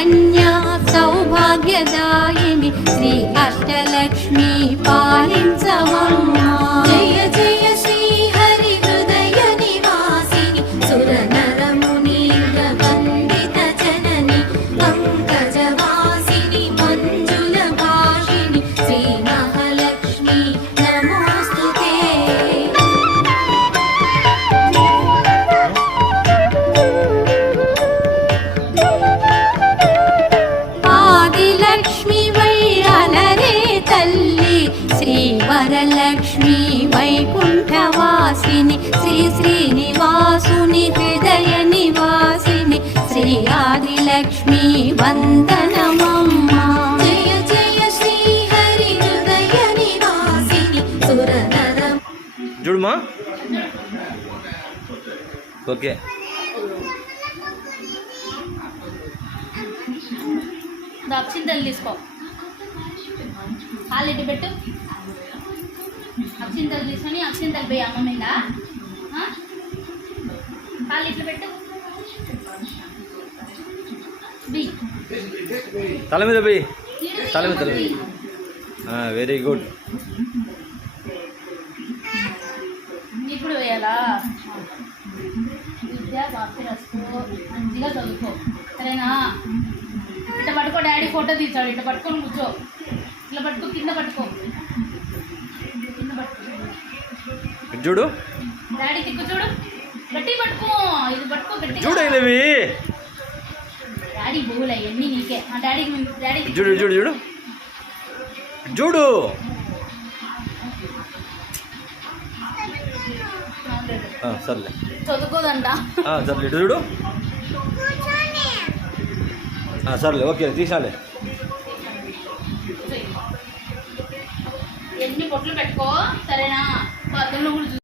కన్యా సౌభాగ్యదాయిని శ్రీ అష్టలక్ష్మి పాలించవమ్మా. జయ జయ శ్రీ హరి హృదయ నివాసిని సురనరమునీంద్ర వందిత జనని పంకజవాసిని మంజుల భాషిని శ్రీ మహాలక్ష్మి నమోస్తుతే. ఆదిలక్ష్మి వై అలరే తల్లి శ్రీ వరలక్ష్మి వైకుంఠవాసిని శ్రీ శ్రీనివాసుని హృదయ నివాసిని శ్రీ ఆదిలక్ష్మి వందనమమ్మా. జయ జయ శ్రీ హరి హృదయ నివాసిని సురనరం. చూడమ్మా. ఓకే. అక్షింతలు తీసుకో. కాళ్ళు ఇటు పెట్టు. అక్షింతలు తీసుకొని అక్షింతలు పోయి అమ్మ మీద. కాళ్ళు ఇట్లు పెట్టు. తల మీద పోయి. తల మీద తల మీద. Very good. ఇప్పుడు వేయాలా? విద్యా వాక్యరస్తు మంచిగా చదువుకో, సరేనా? ఇట్లా పట్టుకో. డాడీ ఫోటో తీసాడు. ఇట్లా పట్టుకొని కూర్చో. ఇట్లా పట్టుకో. కింద పట్టుకో. కింద పట్టుకో. చూడు. డాడీ తిక్కు చూడు. గట్టి పట్టుకో. ఇది పట్టుకో గట్టి. చూడు ఇవి. డాడీ బహుళ అన్నీ నీకే. డాడీకి డాడీ చూడు చూడు చూడు చూడు. సర్లే చదువుకోదంట. సర్లే ఇటు చూడు. సర్లే ఓకే తీసాలే. ఎన్ని పొట్లు పెట్టుకో, సరేనా? అర్థంలో కూడా